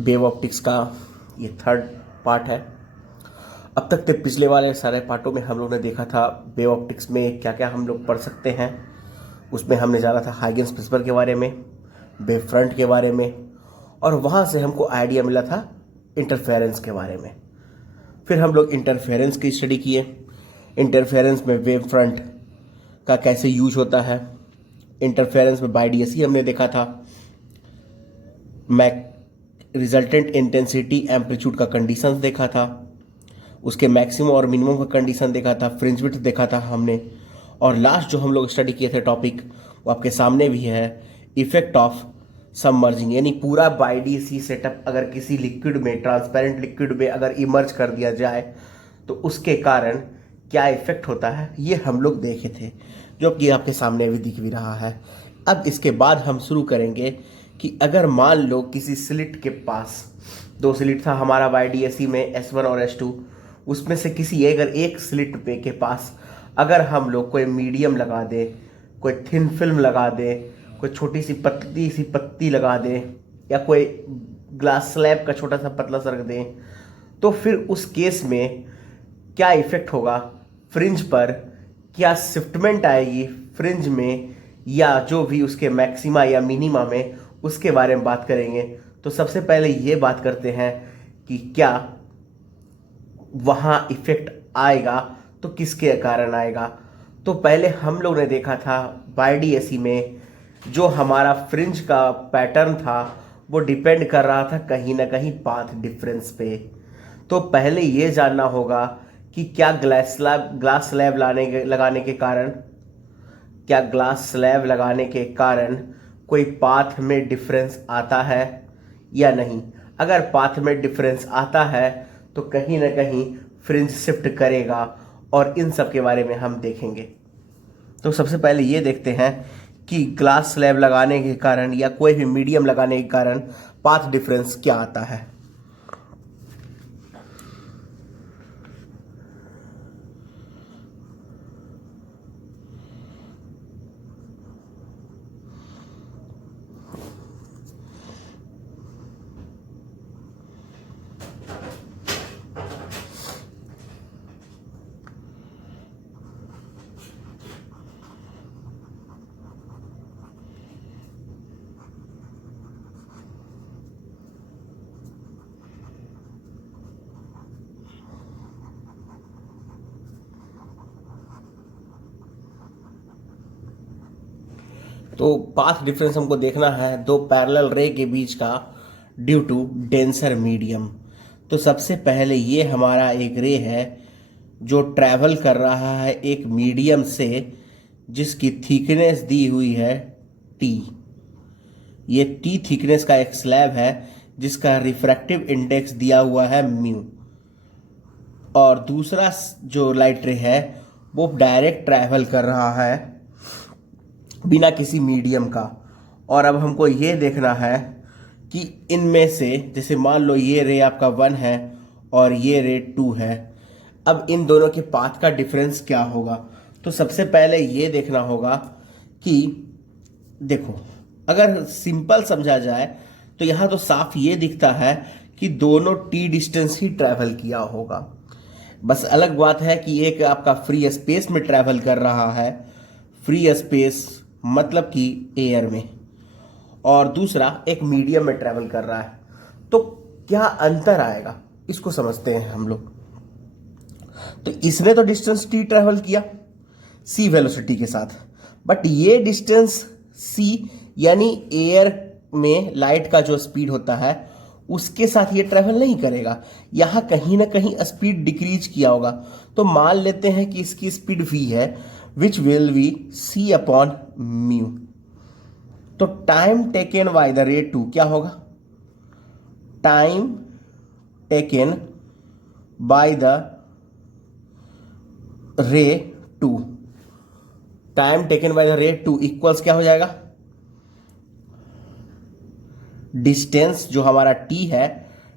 Wave optics का ये third part है। अब तक के पिछले वाले सारे पार्टों में हम लोग ने देखा था वेव ऑप्टिक्स में क्या क्या हम लोग पढ़ सकते हैं। उसमें हमने जाना था हाइगेंस प्रिंसिपल के बारे में, वेव फ्रंट के बारे में, और वहाँ से हमको आइडिया मिला था इंटरफेरेंस के बारे में। फिर हम लोग इंटरफेरेंस की स्टडी किए। इंटरफेरेंस में वेव फ्रंट का कैसे यूज होता है। इंटरफेरेंस में बाय डीएसई हमने देखा था। मैक रिजल्टेंट इंटेंसिटी एम्पलीट्यूड का कंडीशंस देखा था। उसके मैक्सिमम और मिनिमम का कंडीशन देखा था। फ्रिंज विड्थ देखा था हमने। और लास्ट जो हम लोग स्टडी किए थे टॉपिक, वो आपके सामने भी है, इफेक्ट ऑफ सबमर्जिंग। यानी पूरा बाय डीएसई सेटअप अगर किसी लिक्विड में, ट्रांसपेरेंट लिक्विड में अगर इमर्ज कर दिया जाए तो उसके कारण क्या इफेक्ट होता है, ये हम लोग देखे थे, जो कि आपके सामने भी दिख भी रहा है। अब इसके बाद हम शुरू करेंगे कि अगर मान लो किसी स्लिट के पास, दो स्लिट था हमारा बाय डीएसई में, S1 और S2, उसमें से किसी अगर एक स्लिट पे के पास अगर हम लोग कोई मीडियम लगा दें, कोई थिन फिल्म लगा दें, कोई छोटी सी पतली सी पत्ती लगा दें, या कोई ग्लास स्लैब का छोटा सा पतला सा रख दें, तो फिर उस केस में क्या इफेक्ट होगा फ्रिंज पर, क्या शिफ्टमेंट आएगी फ्रिंज में, या जो भी उसके मैक्सिमा या मिनिमा में, उसके बारे में बात करेंगे। तो सबसे पहले ये बात करते हैं कि क्या वहाँ इफेक्ट आएगा तो किसके कारण आएगा। तो पहले हम लोग ने देखा था बाय डीएसई में जो हमारा फ्रिंज का पैटर्न था वो डिपेंड कर रहा था कहीं ना कहीं पाथ डिफरेंस पे। तो पहले ये जानना होगा कि क्या ग्लास स्लैब लगाने के कारण, क्या ग्लास स्लैब लगाने के कारण कोई पाथ में डिफरेंस आता है या नहीं। अगर पाथ में डिफरेंस आता है तो कहीं ना कहीं फ्रिंज शिफ्ट करेगा, और इन सब के बारे में हम देखेंगे। तो सबसे पहले ये देखते हैं कि ग्लास स्लैब लगाने के कारण या कोई भी मीडियम लगाने के कारण पाथ डिफरेंस क्या आता है। तो पाथ डिफरेंस हमको देखना है दो पैरेलल रे के बीच का ड्यू टू डेंसर मीडियम। तो सबसे पहले ये हमारा एक रे है जो ट्रैवल कर रहा है एक मीडियम से जिसकी थिकनेस दी हुई है टी। ये टी थिकनेस का एक स्लैब है जिसका रिफ्रैक्टिव इंडेक्स दिया हुआ है म्यू। और दूसरा जो लाइट रे है वो डायरेक्ट ट्रैवल कर रहा है बिना किसी मीडियम का। और अब हमको ये देखना है कि इनमें से, जैसे मान लो ये रे आपका 1 है और ये रे 2 है, अब इन दोनों के पाथ का डिफरेंस क्या होगा। तो सबसे पहले ये देखना होगा कि देखो, अगर सिंपल समझा जाए तो यहाँ तो साफ ये दिखता है कि दोनों टी डिस्टेंस ही ट्रैवल किया होगा। बस अलग बात है कि एक आपका फ्री स्पेस में ट्रैवल कर रहा है, फ्री स्पेस मतलब कि एयर में, और दूसरा एक मीडियम में ट्रैवल कर रहा है। तो क्या अंतर आएगा इसको समझते हैं हम लोग। तो इसने तो डिस्टेंस टी ट्रैवल किया सी वेलोसिटी के साथ, बट ये डिस्टेंस सी यानी एयर में लाइट का जो स्पीड होता है उसके साथ ये ट्रैवल नहीं करेगा। यहां कहीं ना कहीं स्पीड डिक्रीज किया होगा। तो मान लेते हैं कि इसकी स्पीड v है, which will be c upon mu. तो time taken by the ray 2 क्या होगा, time taken by the ray 2, time taken by the ray 2 equals क्या हो जाएगा, डिस्टेंस जो हमारा t है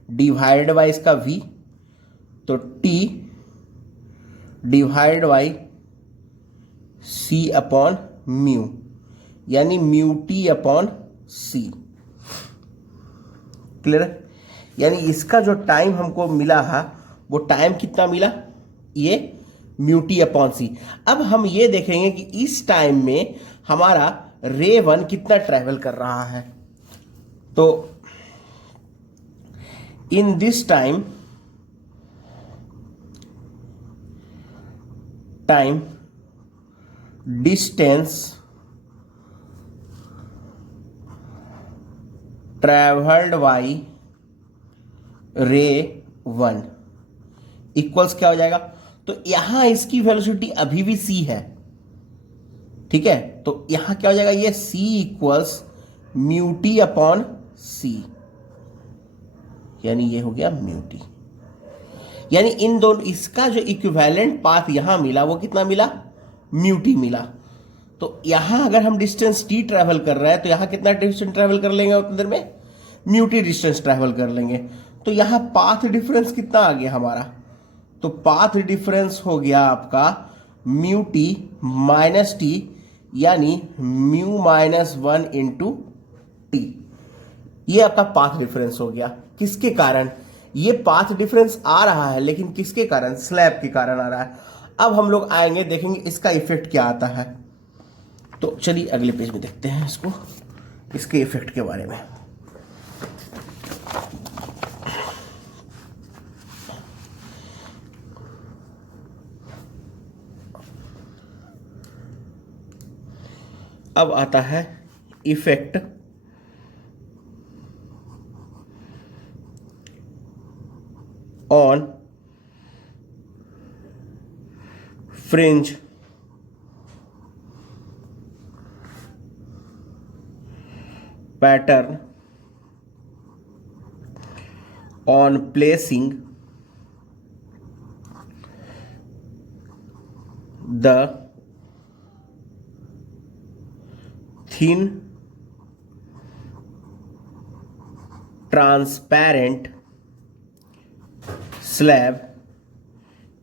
डिवाइडेड बाय इसका v, तो t divided by c upon mu, यानी म्यू टी अपॉन सी। क्लियर है? यानी इसका जो टाइम हमको मिला है वो टाइम कितना मिला, ये म्यू टी अपॉन सी। अब हम ये देखेंगे कि इस टाइम में हमारा रे वन कितना ट्रैवल कर रहा है। तो in this time distance travelled by रे वन इक्वल्स क्या हो जाएगा, तो यहां इसकी वेलोसिटी अभी भी c है, ठीक है। तो यहां क्या हो जाएगा, ये c equals mu T upon C, यानी ये हो गया म्यू टी। यानी इन दोनों, इसका जो इक्विवेलेंट पाथ यहां मिला वो कितना मिला, म्यू टी मिला। तो यहां अगर हम डिस्टेंस t ट्रेवल कर रहे हैं तो यहां कितना डिस्टेंस ट्रेवल कर लेंगे उतनी देर में, म्यू टी डिस्टेंस ट्रेवल कर लेंगे। तो यहां पाथ डिफरेंस कितना आ गया हमारा, तो पाथ डिफरेंस हो गया आपका म्यू टी माइनस टी, यानी mu minus one into T. ये आपका पाथ डिफरेंस हो गया। किसके कारण ये पाथ डिफरेंस आ रहा है, लेकिन किसके कारण, स्लैब के कारण आ रहा है। अब हम लोग आएंगे, देखेंगे इसका इफेक्ट क्या आता है। तो चलिए अगले पेज में देखते हैं इसको, इसके इफेक्ट के बारे में। अब आता है effect on fringe pattern on placing the thin transparent slab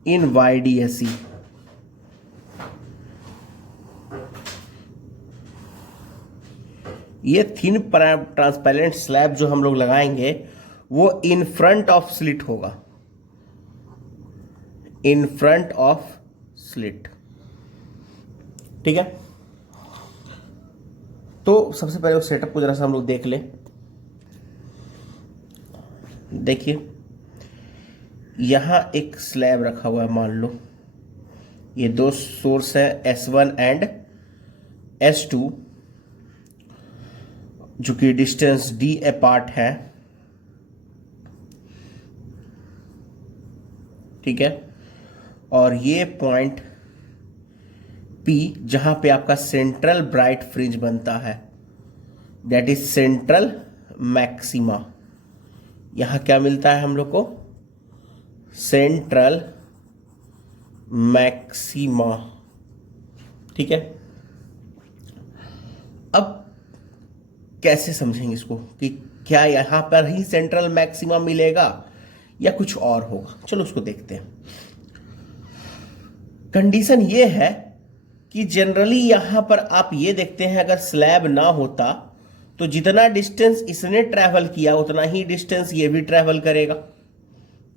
in YDSE। ये थिन ट्रांसपेरेंट स्लैब जो हम लोग लगाएंगे वो इन फ्रंट ऑफ स्लिट होगा, इन फ्रंट ऑफ स्लिट, ठीक है। तो सबसे पहले उस सेटअप को जरा सा हम लोग देख लें। देखिए यहां एक स्लैब रखा हुआ है, मान लो ये दो सोर्स है S1 एंड S2, जो कि डिस्टेंस d अपार्ट है, ठीक है। और ये पॉइंट P जहां पे आपका सेंट्रल ब्राइट फ्रिंज बनता है, दैट इज सेंट्रल मैक्सिमा। यहां क्या मिलता है हम लोग को, सेंट्रल मैक्सिमा, ठीक है। अब कैसे समझेंगे इसको कि क्या यहां पर ही सेंट्रल मैक्सिमा मिलेगा या कुछ और होगा, चलो उसको देखते हैं। कंडीशन ये है कि जनरली यहां पर आप ये देखते हैं, अगर स्लैब ना होता तो जितना डिस्टेंस इसने ट्रैवल किया उतना ही डिस्टेंस ये भी ट्रैवल करेगा,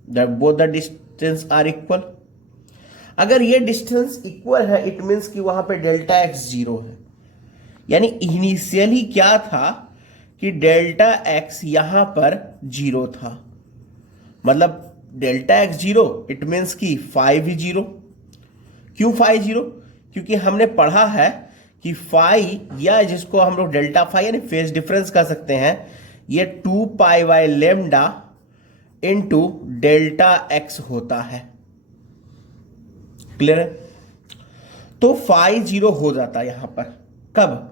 both the distance are equal. अगर ये डिस्टेंस इक्वल है इट मींस कि वहां पे डेल्टा एक्स जीरो है। यानी इनिशियली क्या था कि डेल्टा एक्स यहां पर जीरो था, मतलब delta x zero it means कि फाई भी जीरो। क्यों फाई जीरो, क्योंकि हमने पढ़ा है कि फाई, या जिसको हम लोग डेल्टा फाई यानी फेज डिफरेंस कह सकते हैं, ये 2 pi by lambda into delta x होता है, क्लियर है। तो फाई जीरो हो जाता है यहां पर, कब,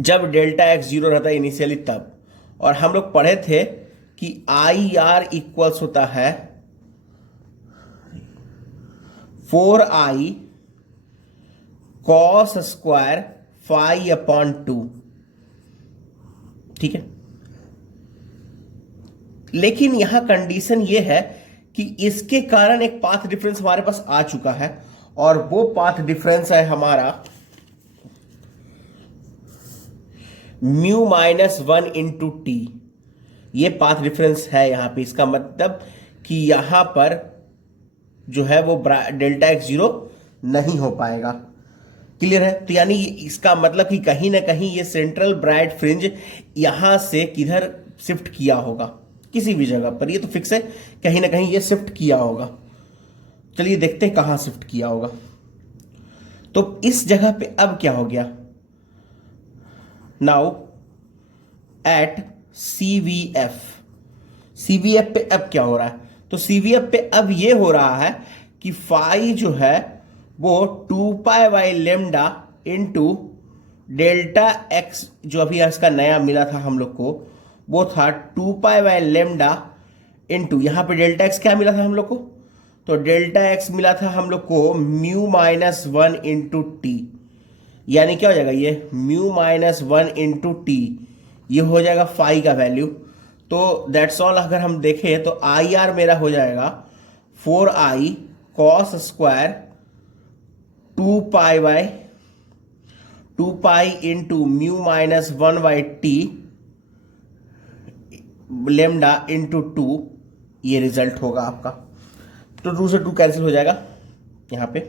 जब डेल्टा एक्स जीरो रहता है इनिशियली तब। और हम लोग पढ़े थे कि आई आर इक्वल्स होता है 4i cos square phi upon 2, ठीक है। लेकिन यहां कंडीशन यह है कि इसके कारण एक पाथ डिफरेंस हमारे पास आ चुका है, और वो पाथ डिफरेंस है हमारा mu minus one into T. ये पाथ डिफरेंस है यहाँ पे। इसका मतलब कि यहाँ पर जो है वो डेल्टा एक्स जीरो नहीं हो पाएगा। क्लियर है? तो यानी इसका मतलब कि कहीं ना कहीं ये सेंट्रल ब्राइट फ्रिंज यहां से किधर शिफ्ट किया होगा, किसी भी जगह पर। ये तो फिक्स है, कहीं ना कहीं ये शिफ्ट किया होगा। चलिए देखते हैं कहां शिफ्ट किया होगा। तो इस जगह पे अब क्या हो गया, नाउ एट सीवीएफ, सीवीएफ पे अब क्या हो रहा है, तो सीवीएफ पे अब ये हो रहा है कि फाई जो है वो 2 pi by lambda into delta x, जो अभी इसका नया मिला था हम लोग को, वो था 2 पाई बाई लेमडा इंटू, यहां पे डेल्टा एक्स क्या मिला था हम लोग को, तो डेल्टा एक्स मिला था हम लोग को म्यू माइनस 1 इंटू टी। यानी क्या हो जाएगा, ये म्यू माइनस 1 इंटू टी, ये हो जाएगा फाई का वैल्यू। तो दैट्स ऑल। अगर हम देखें तो आई आर मेरा हो जाएगा 4i cos square 2 pi into mu minus 1 by T lambda into 2, ये रिजल्ट होगा आपका। तो 2 से 2 कैंसिल हो जाएगा यहां पे,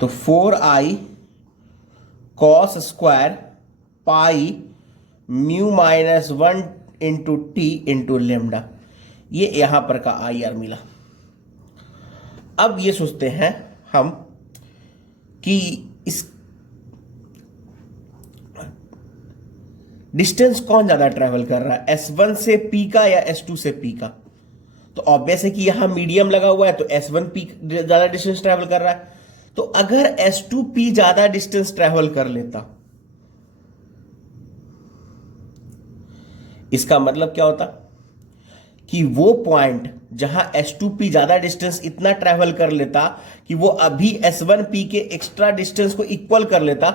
तो 4i cos square pi mu minus 1 into T into lambda, ये यहां पर का आई आर मिला। अब ये सोचते हैं हम कि इस डिस्टेंस कौन ज्यादा ट्रेवल कर रहा है, S1 से P का या S2 से P का। तो ऑब्वियस है कि यहां मीडियम लगा हुआ है, तो S1 P ज्यादा डिस्टेंस ट्रेवल कर रहा है। तो अगर S2 P ज्यादा डिस्टेंस ट्रेवल कर लेता, इसका मतलब क्या होता कि वो पॉइंट जहां S2P ज्यादा डिस्टेंस इतना ट्रेवल कर लेता कि वो अभी S1P के एक्स्ट्रा डिस्टेंस को इक्वल कर लेता,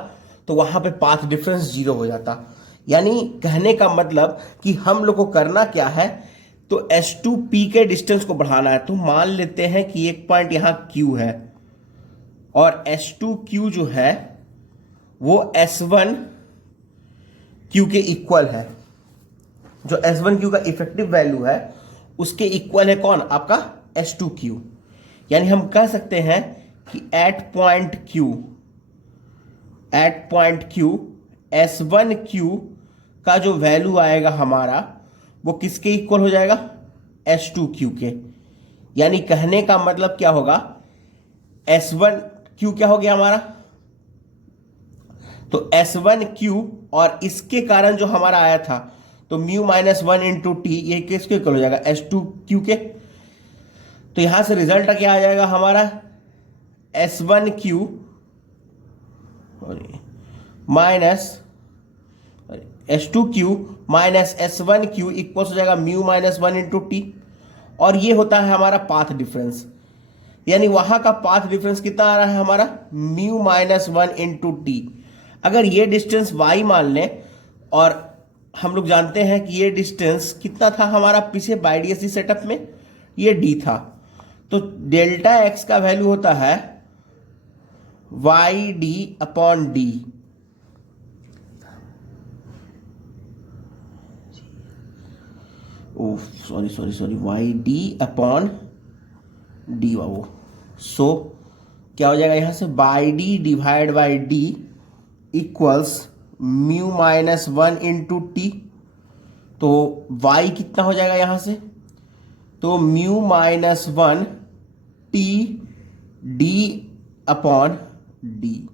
तो वहां पे पाथ डिफरेंस 0 हो जाता। यानी कहने का मतलब कि हम लोग को करना क्या है, तो S2P के डिस्टेंस को बढ़ाना है। तो मान लेते हैं कि एक पॉइंट यहां Q है और S2Q जो है वो S1Q के इक्वल है। जो S1Q का इफेक्टिव वैल्यू है उसके इक्वल है कौन, आपका S2Q। यानी हम कह सकते हैं कि एट पॉइंट Q S1Q का जो वैल्यू आएगा हमारा, वो किसके इक्वल हो जाएगा, S2Q के। यानी कहने का मतलब क्या होगा, S1Q क्या हो गया हमारा, तो S1Q और इसके कारण जो हमारा आया था, तो म्यू माइनस 1 इंटू टी, ये किसके इक्वल हो जाएगा, S2Q के। तो यहां से रिजल्ट क्या आ जाएगा हमारा, S1Q minus S2Q minus S1Q equal हो जाएगा म्यू माइनस 1 इंटू टी। और ये होता है हमारा पाथ डिफरेंस। यानी वहां का पाथ डिफरेंस कितना आ रहा है हमारा, म्यू माइनस 1 इंटू टी। अगर ये डिस्टेंस y मान लें, और हम लोग जानते हैं कि ये डिस्टेंस कितना था हमारा पीछे बाईडीएससी सेटअप में, ये d था। तो डेल्टा x का वैल्यू होता है YD upon D. Oh sorry YD upon D बाबू। सो क्या हो जाएगा यहां से, y D divide by D equals mu minus 1 into T. तो y कितना हो जाएगा यहां से, तो mu minus 1 T D upon D.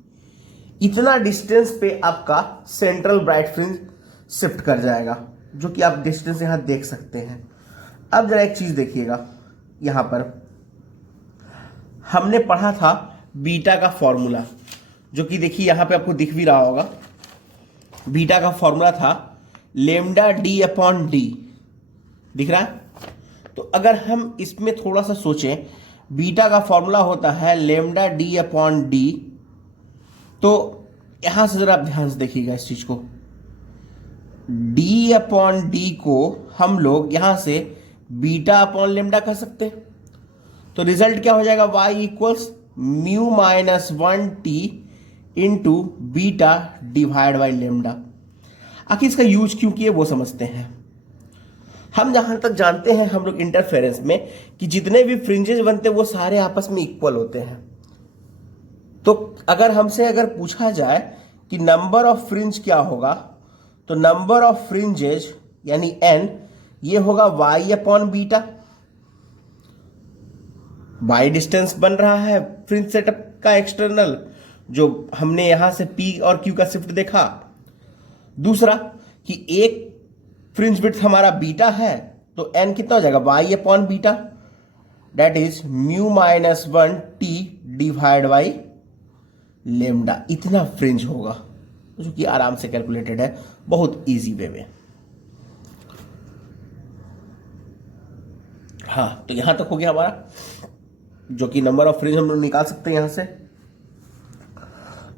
इतना डिस्टेंस पे आपका सेंट्रल ब्राइट फ्रिंज शिफ्ट कर जाएगा, जो कि आप डिस्टेंस यहां देख सकते हैं। अब जरा एक चीज देखिएगा, यहां पर हमने पढ़ा था बीटा का फॉर्मूला, जो कि देखिए यहां पे आपको दिख भी रहा होगा। बीटा का फॉर्मूला था लेमडा डी अपॉन डी, दिख रहा है। तो अगर हम इसमें थोड़ा सा सोचें, बीटा का फॉर्मूला होता है लेमडा डी अपॉन डी। तो यहां से जरा आप ध्यान से देखिएगा इस चीज को, डी अपॉन डी को हम लोग यहां से बीटा अपॉन लेमडा कर सकते हैं। तो रिजल्ट क्या हो जाएगा, y equals mu minus 1 T into beta divide by lambda. आखिर इसका यूज क्यों किए वो समझते हैं। हम जहां तक जानते हैं हम लोग इंटरफेरेंस में कि जितने भी फ्रिंजेस बनते हैं वो सारे आपस में इक्वल होते हैं। तो अगर पूछा जाए कि नंबर ऑफ फ्रिंज क्या होगा, तो नंबर ऑफ फ्रिंजेज यानी n ये होगा y upon beta. y distance बन रहा है फ्रिंज सेटअप का एक्सटर्नल, जो हमने यहां से p और q का शिफ्ट देखा। दूसरा कि एक फ्रिंज विड्थ हमारा बीटा है, तो n कितना हो जाएगा y upon beta, that is mu minus 1 t divide by lambda. इतना फ्रिंज होगा, जो कि आराम से कैलकुलेटेड है बहुत इजी वे में। हाँ, तो यहां तक हो गया हमारा, जो कि नंबर ऑफ फ्रिंज हम लोग निकाल सकते हैं यहां से।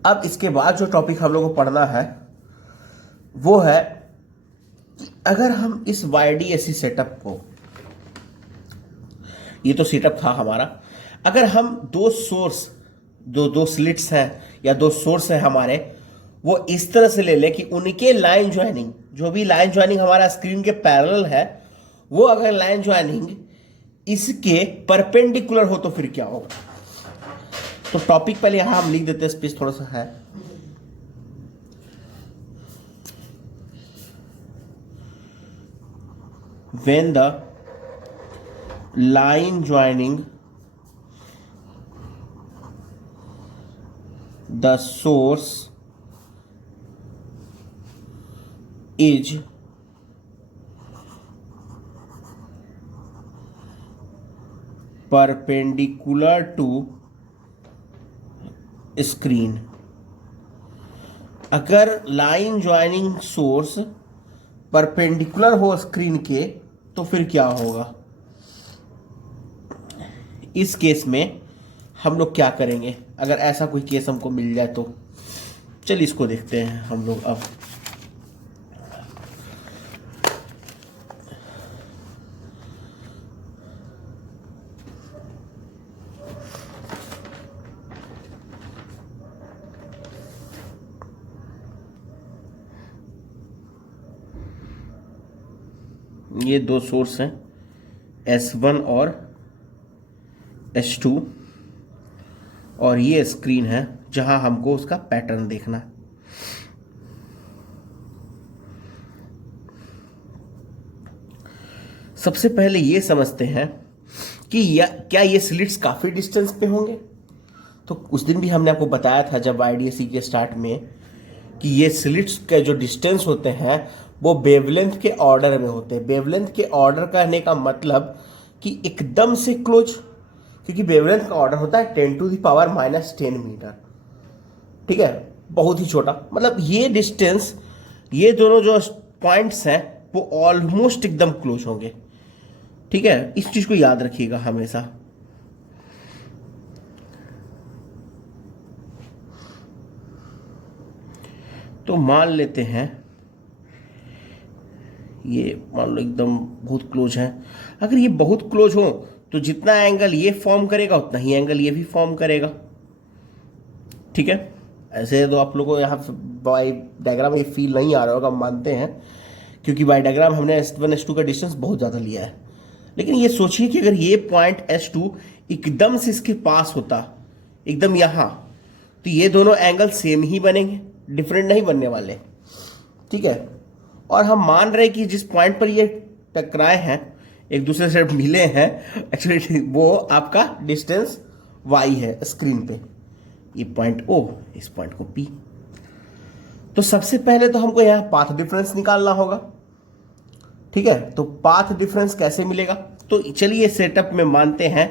अब इसके बाद जो टॉपिक हम लोग को पढ़ना है वो है कि अगर हम इस YDAC सेटअप को, ये तो सेटअप था हमारा, अगर हम दो स्लिट्स हैं या दो सोर्स हैं हमारे, वो इस तरह से ले लें कि उनके लाइन ज्वाइनिंग, जो भी लाइन ज्वाइनिंग हमारा स्क्रीन के पैरेलल है, वो अगर लाइन ज्वाइनिंग इसके परपेंडिकुलर हो तो फिर क्या होगा। तो टॉपिक पहले यहां हम लिख देते हैं, स्पेस थोड़ा सा है। When the line joining the source is perpendicular to screen, अगर लाइन ज्वाइनिंग सोर्स परपेंडिकुलर हो स्क्रीन के तो फिर क्या होगा। इस केस में हम लोग क्या करेंगे, अगर ऐसा कोई केस हमको मिल जाए तो चलिए इसको देखते हैं हम लोग। अब ये दो सोर्स हैं S1 और S2, और ये स्क्रीन है जहां हमको उसका पैटर्न देखना है। सबसे पहले ये समझते हैं कि क्या ये स्लिट्स काफी डिस्टेंस पे होंगे। तो उस दिन भी हमने आपको बताया था जब YDAC के स्टार्ट में कि ये स्लिट्स के जो डिस्टेंस होते हैं वो वेवलेंथ के ऑर्डर में होते हैं। वेवलेंथ के ऑर्डर कहने का मतलब कि एकदम से क्लोज, क्योंकि वेवलेंथ का ऑर्डर होता है 10⁻⁻10 मीटर, ठीक है, बहुत ही छोटा। मतलब ये डिस्टेंस, ये दोनों जो पॉइंट्स हैं वो ऑलमोस्ट एकदम क्लोज होंगे, ठीक है। इस चीज को याद रखिएगा हमेशा। तो मान लेते हैं ये, मान लो एकदम बहुत क्लोज है। अगर ये बहुत क्लोज हो तो जितना एंगल ये फॉर्म करेगा उतना ही एंगल ये भी फॉर्म करेगा, ठीक है। ऐसे तो आप लोगों को यहाँ बाई डायग्राम ये फील नहीं आ रहा होगा, मानते हैं, क्योंकि बाई डायग्राम हमने S1 S2 का डिस्टेंस बहुत ज़्यादा लिया है। लेकिन ये सोचिए कि अगर ये पॉइंट S2 एकदम से इसके पास होता, एकदम यहाँ, तो ये दोनों एंगल सेम ही बनेंगे, डिफरेंट नहीं बनने वाले, ठीक है। और हम मान रहे हैं कि जिस पॉइंट पर ये टकराए हैं, एक दूसरे से मिले हैं, एक्चुअली वो आपका डिस्टेंस y है स्क्रीन पे, ये पॉइंट O, इस पॉइंट को P। तो सबसे पहले तो हमको यहाँ पाथ डिफरेंस निकालना होगा, ठीक है। तो पाथ डिफरेंस कैसे मिलेगा, तो चलिए सेटअप में मानते हैं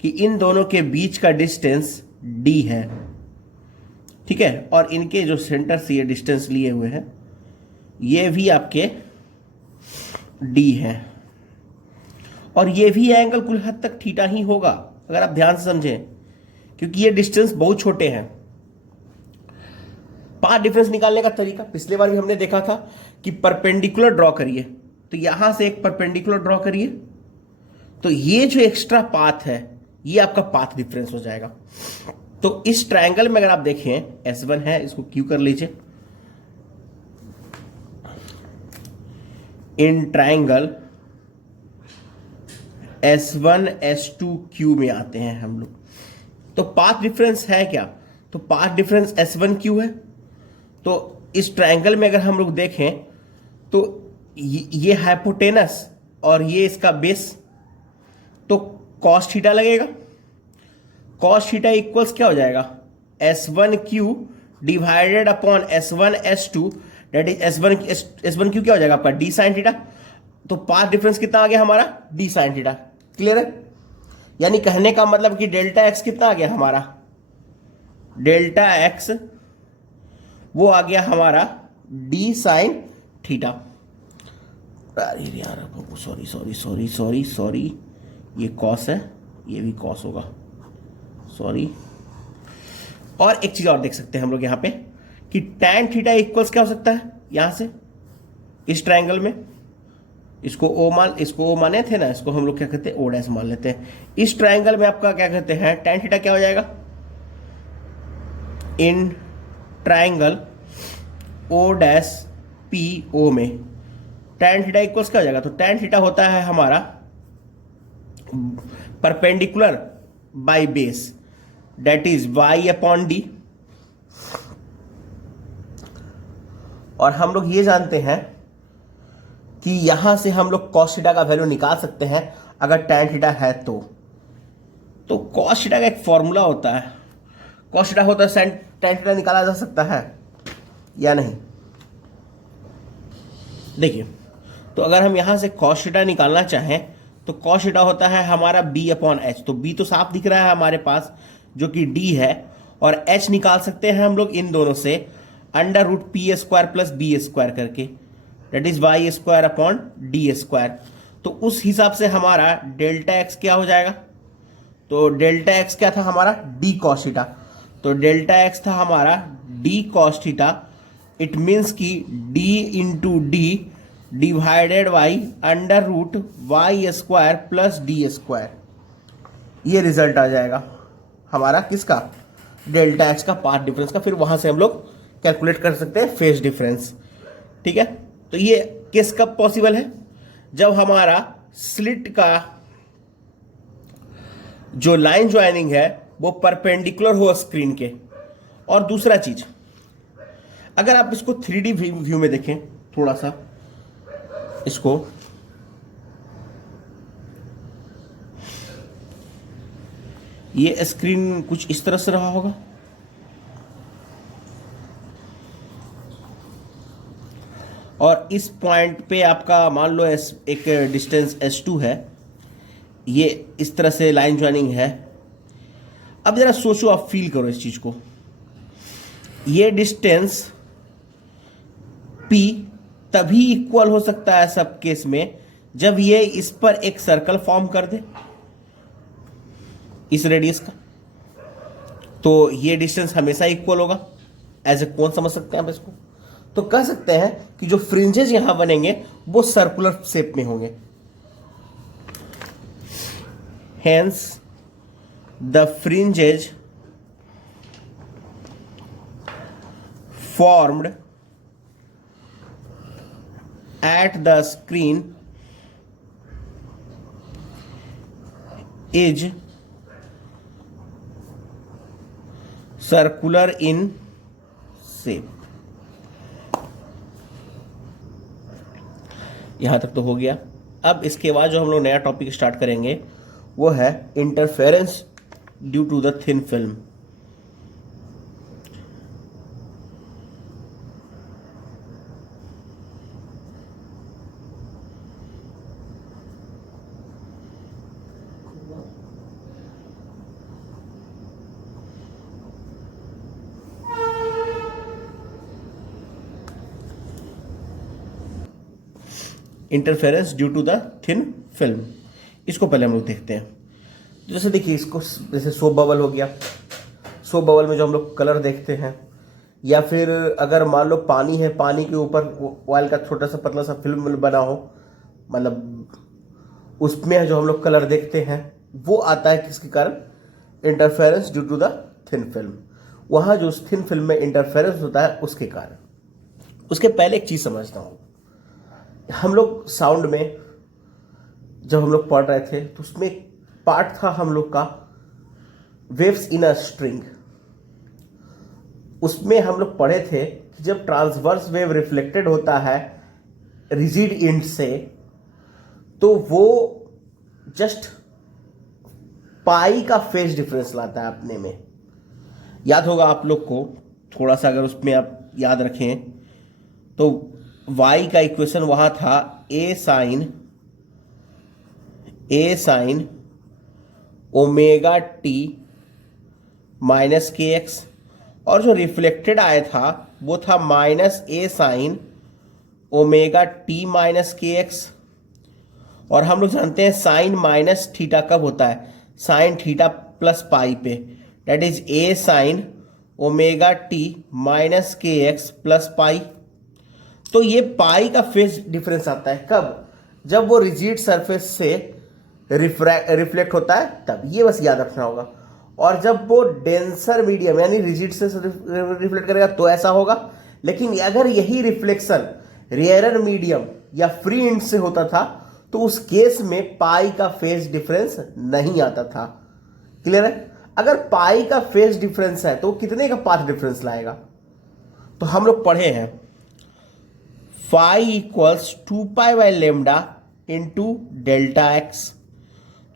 कि इन दोनों के बीच का डिस्टेंस d है, ठीक है, और इनके जो सेंटर से ये डिस्टेंस लिए हुए हैं ये भी आपके d है, और ये भी एंगल कुल हद तक थीटा ही होगा अगर आप ध्यान से समझें, क्योंकि ये डिस्टेंस बहुत छोटे हैं। पाथ डिफरेंस निकालने का तरीका पिछले बार भी हमने देखा था कि परपेंडिकुलर ड्रॉ करिए, तो यहां से एक परपेंडिकुलर ड्रॉ करिए, तो ये जो एक्स्ट्रा पाथ है ये आपका पाथ डिफरेंस हो जाएगा। तो इस ट्रायंगल में अगर आप देखें S1 है, इसको Q कर लीजिए। In triangle S1 S2 Q में आते हैं हम लोग। तो पाथ डिफरेंस है क्या? तो पाथ डिफरेंस S1 Q है। तो इस ट्रायंगल में अगर हम लोग देखें तो ये हाइपोटेनस और ये इसका बेस, तो कॉस थीटा लगेगा। कॉस थीटा इक्वल्स क्या हो जाएगा? S1Q divided upon S1 S2, that is S1Q क्या हो जाएगा आपका? D sine theta. तो पाथ डिफरेंस कितना आ गया हमारा? D sine theta. क्लियर है? यानी कहने का मतलब कि डेल्टा एक्स कितना आ गया हमारा? डेल्टा एक्स वो आ गया हमारा D साइन थीटा। अरे यार, sorry sorry sorry sorry sorry, ये कॉस है, ये भी कॉस होगा, सॉरी। और एक चीज और देख सकते हैं हम लोग यहां पे कि tan थीटा इक्वल्स क्या हो सकता है यहां से इस ट्रायंगल में। इसको ओ माने थे ना, इसको हम लोग क्या कहते हैं? ओ डैश मान लेते हैं। इस ट्रायंगल में आपका क्या कहते हैं? tan थीटा क्या हो जाएगा? In triangle O dash P O में tan थीटा इक्वल्स क्या हो जाएगा? तो tan थीटा होता है हमारा perpendicular by base, that is y upon D. और हम लोग ये जानते हैं कि यहां से हम लोग cos थीटा का वैल्यू निकाल सकते हैं अगर tan थीटा है तो cos थीटा का एक फॉर्मूला होता है। cos थीटा होता है tan थीटा निकाला जा सकता है या नहीं? देखिए, तो अगर हम यहां से cos थीटा निकालना चाहें तो cos थीटा होता है हमारा b अपॉन एच। तो b तो साफ दिख रहा है हमारे पास जो कि d है, और h निकाल सकते हैं हम लोग इन दोनों से under root P square plus B square करके, that is Y square upon D square. तो उस हिसाब से हमारा डेल्टा एक्स क्या हो जाएगा? तो डेल्टा एक्स क्या था हमारा? D cos theta. तो डेल्टा एक्स था हमारा D cos theta. It means कि D into D divided by under root Y square plus D square. ये रिजल्ट आ जाएगा हमारा किसका? डेल्टा एक्स का पाथ डिफरेंस का। फिर वहां से हम लोग कैलकुलेट कर सकते हैं फेज डिफरेंस। ठीक है? तो ये केस कब पॉसिबल है? जब हमारा स्लिट का जो लाइन ज्वाइनिंग है वो परपेंडिकुलर हो स्क्रीन के। और दूसरा चीज, अगर आप इसको 3D व्यू में देखें थोड़ा सा, इसको ये स्क्रीन कुछ इस तरह से रहा होगा, और इस पॉइंट पे आपका मान लो एक डिस्टेंस S2 है, ये इस तरह से लाइन ज्वाइनिंग है। अब जरा सोचो, आप फील करो इस चीज को। ये डिस्टेंस P तभी इक्वल हो सकता है सब केस में जब ये इस पर एक सर्कल फॉर्म कर दे इस रेडियस का, तो ये डिस्टेंस हमेशा इक्वल होगा। एज ए कौन समझ सकते हैं आप इसको? तो कह सकते हैं कि जो फ्रिंजेस यहां बनेंगे वो सर्कुलर शेप में होंगे। Hence the fringes formed at the screen is circular in shape. यहां तक तो हो गया। अब इसके बाद जो हम लोग नया टॉपिक स्टार्ट करेंगे वो है interference due to the thin film. Interference due to the thin film, इसको पहले हम लोग देखते हैं। जैसे देखिए, इसको जैसे सोप बबल हो गया। सोप बबल में जो हम लोग कलर देखते हैं, या फिर अगर मान लो पानी है, पानी के ऊपर ऑयल का छोटा सा पतला सा फिल्म बना हो, मतलब उसमें जो हम लोग कलर देखते हैं वो आता है किसके कारण? Interference due to the thin film. वहां जो थिन फिल्म में इंटरफेरेंस होता है उसके कारण। उसके पहले एक चीज समझता हूं, हम लोग साउंड में जब हम लोग पढ़ रहे थे तो उसमें एक पार्ट था हम लोग का वेव्स इन अ स्ट्रिंग। उसमें हम लोग पढ़े थे कि जब ट्रांसवर्स वेव रिफ्लेक्टेड होता है रिजिड एंड से, तो वो जस्ट पाई का फेज डिफरेंस लाता है अपने में। याद होगा आप लोग को, थोड़ा सा अगर उसमें आप याद रखें तो y का इक्वेशन वहां था a sine omega t minus k x, और जो रिफ्लेक्टेड आया था वो था minus a sine omega t minus k x. और हम लोग जानते हैं साइन माइनस थीटा कब होता है, साइन थीटा प्लस पाई पे, that is a sine omega t minus k x plus pi. तो ये पाई का फेज डिफरेंस आता है कब, जब वो रिजिड सरफेस से रिफ्लेक्ट होता है तब, ये बस याद रखना होगा। और जब वो डेंसर मीडियम यानी रिजिड से रिफ्लेक्ट करेगा तो ऐसा होगा। लेकिन अगर यही रिफ्लेक्शन रेयरर मीडियम या फ्री इंड से होता था तो उस केस में पाई का फेज डिफरेंस नहीं आता था। क्लियर है? अगर पाई का फेज डिफरेंस है तो कितने का पाथ डिफरेंस लाएगा? तो हम लोग पढ़े हैं phi equals 2 pi by lambda into delta x.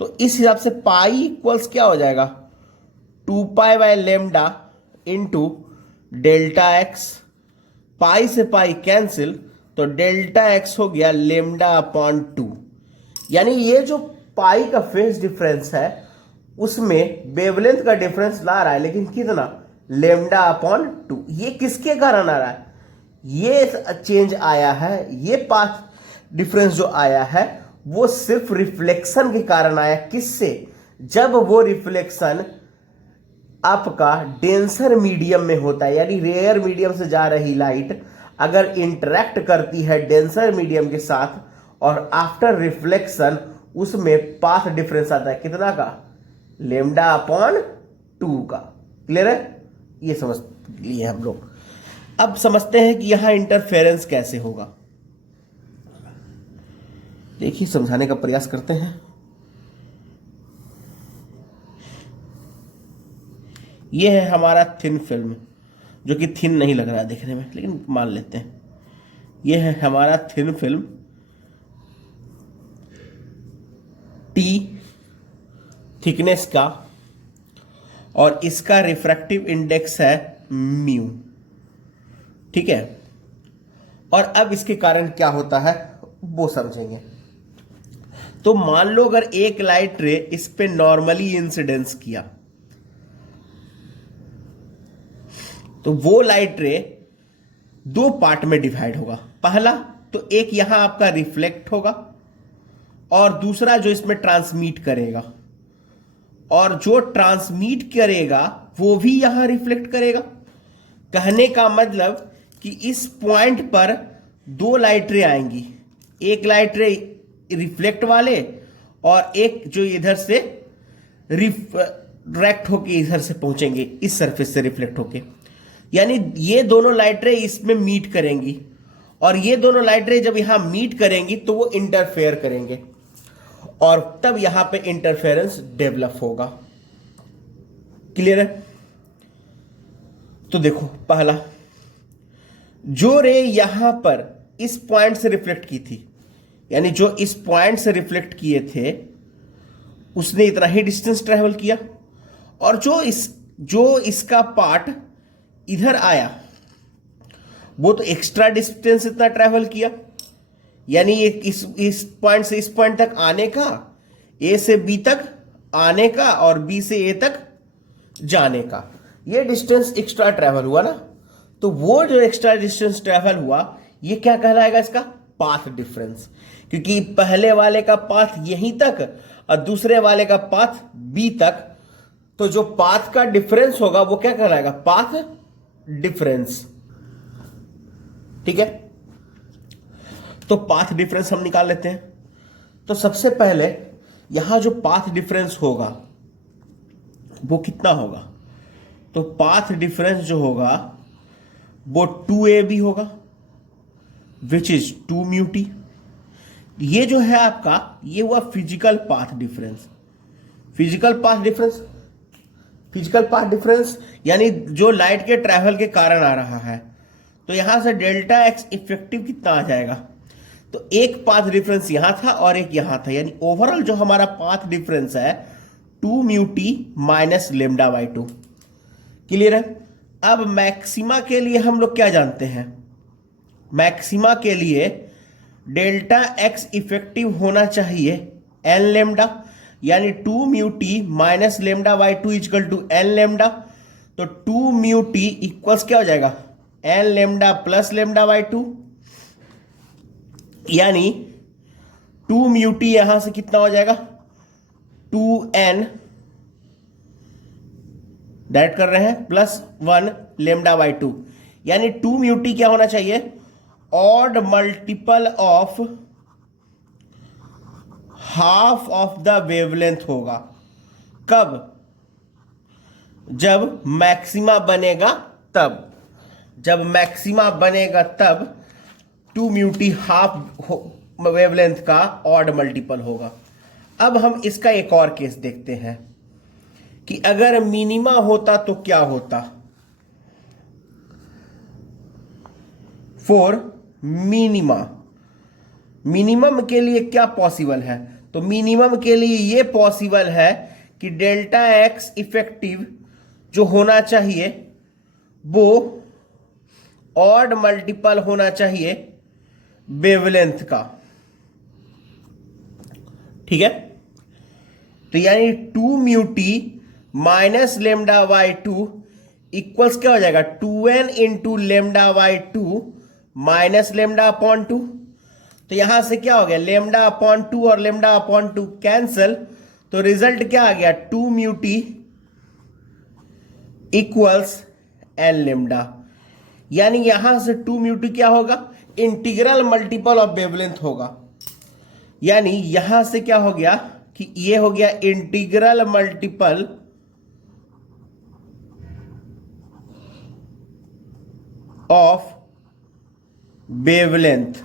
तो इस हिसाब से पाई इक्वल्स क्या हो जाएगा, 2 pi by lambda into delta X. Pi से पाई कैंसिल, तो डेल्टा एक्स हो गया लेमडा अपॉन 2। यानी ये जो पाई का फेज डिफरेंस है उसमें वेवलेंथ का डिफरेंस ला रहा है, लेकिन कितना, लेमडा अपॉन 2। ये किसके कारण आ रहा है, ये चेंज आया है, ये पाथ डिफरेंस जो आया है वो सिर्फ रिफ्लेक्शन के कारण आया। किससे, जब वो रिफ्लेक्शन आपका डेंसर मीडियम में होता है, यानी रेयर मीडियम से जा रही लाइट अगर इंटरेक्ट करती है डेंसर मीडियम के साथ और आफ्टर रिफ्लेक्शन उसमें पाथ डिफरेंस आता है कितना का, लेमडा अपॉन 2 का। क्लियर है? ये समझ लिए हम लोग। अब समझते हैं कि यहां इंटरफेरेंस कैसे होगा। देखिए समझाने का प्रयास करते हैं। यह है हमारा थिन फिल्म, जो कि थिन नहीं लग रहा है देखने में, लेकिन मान लेते हैं यह है हमारा थिन फिल्म टी थिकनेस का, और इसका रिफ्रैक्टिव इंडेक्स है म्यू। ठीक है? और अब इसके कारण क्या होता है वो समझेंगे। तो मान लो अगर एक लाइट रे इस पे नॉर्मली इंसिडेंस किया, तो वो लाइट रे 2 पार्ट में डिवाइड होगा। पहला तो एक यहां आपका रिफ्लेक्ट होगा और दूसरा जो इसमें ट्रांसमिट करेगा, और जो ट्रांसमिट करेगा वो भी यहां रिफ्लेक्ट करेगा। कहने का मतलब कि इस पॉइंट पर 2 लाइट रे आएंगी, एक लाइट रे रिफ्लेक्ट वाले और एक जो इधर से रिफ्रैक्ट होके इधर से पहुंचेंगे, इस सरफेस से रिफ्लेक्ट होके। यानी ये दोनों लाइट रे इसमें मीट करेंगी, और ये दोनों लाइट रे जब यहां मीट करेंगी तो वो इंटरफेयर करेंगे, और तब यहां पे इंटरफेरेंस डेवलप होगा। क्लियर है? तो देखो, पहला जो रे यहां पर इस पॉइंट से रिफ्लेक्ट की थी, यानी जो इस पॉइंट से रिफ्लेक्ट किए थे उसने इतना ही डिस्टेंस ट्रेवल किया, और जो इसका पार्ट इधर आया वो तो एक्स्ट्रा डिस्टेंस इतना ट्रेवल किया। यानी इस पॉइंट से इस पॉइंट तक आने का, ए से बी तक आने का और बी से ए तक जाने का, ये डिस्टेंस एक्स्ट्रा ट्रेवल हुआ ना। तो वो जो एक्स्ट्रा डिस्टेंस ट्रेवल हुआ ये क्या कहलाएगा, इसका पाथ डिफरेंस। क्योंकि पहले वाले का पाथ यहीं तक और दूसरे वाले का पाथ बी तक, तो जो पाथ का डिफरेंस होगा वो क्या कहलाएगा, पाथ डिफरेंस। ठीक है? तो पाथ डिफरेंस हम निकाल लेते हैं। तो सबसे पहले यहां जो पाथ डिफरेंस होगा वो कितना होगा, तो पाथ डिफरेंस जो होगा वो 2ab होगा, विच इज 2 म्यू टी। ये जो है आपका, ये हुआ physical path difference. Physical path difference, physical path difference यानी जो लाइट के ट्रैवल के कारण आ रहा है। तो यहां से डेल्टा एक्स इफेक्टिव कितना आ जाएगा, तो एक पाथ डिफरेंस यहां था और एक यहां था, यानी ओवरऑल जो हमारा पाथ डिफरेंस है 2 mu t minus lambda by 2। Clear है। अब मैक्सिमा के लिए हम लोग क्या जानते हैं, मैक्सिमा के लिए डेल्टा एक्स इफेक्टिव होना चाहिए एन लेमडा, यानी 2 mu t minus lambda by 2 equal to n lambda. तो 2 म्यू टी इक्वल्स क्या हो जाएगा, n lambda plus lambda by 2, यानी 2 म्यू टी यहां से कितना हो जाएगा 2n, डायरेक्ट कर रहे हैं, प्लस 1 लेमडा बाई 2, यानी 2 म्यू टी क्या होना चाहिए, odd multiple of half of the wavelength होगा। कब, जब मैक्सिमा बनेगा तब, जब मैक्सिमा बनेगा तब 2 म्यू टी हाफ वेवलेंथ का ऑड मल्टीपल होगा। अब हम इसका एक और केस देखते हैं कि अगर मिनिमा होता तो क्या होता। फॉर मिनिमा, मिनिमम के लिए क्या पॉसिबल है, तो मिनिमम के लिए यह पॉसिबल है कि डेल्टा एक्स इफेक्टिव जो होना चाहिए वो ऑड मल्टीपल होना चाहिए वेवलेंथ का। ठीक है, तो यानी 2 mu t minus lambda by 2 equals क्या हो जाएगा 2n into lambda by 2 minus lambda upon 2। तो यहां से क्या हो गया, लेमडा अपॉन 2 और लेमडा अपॉन 2 कैंसल, तो रिजल्ट क्या आ गया 2 mu t equals n lambda, यानी यहां से 2 म्यू टी क्या होगा, इंटीग्रल मल्टीपल ऑफ वेवलेंथ होगा। यानी यहां से क्या हो गया कि ये हो गया इंटीग्रल मल्टीपल ऑफ वेवलेंथ।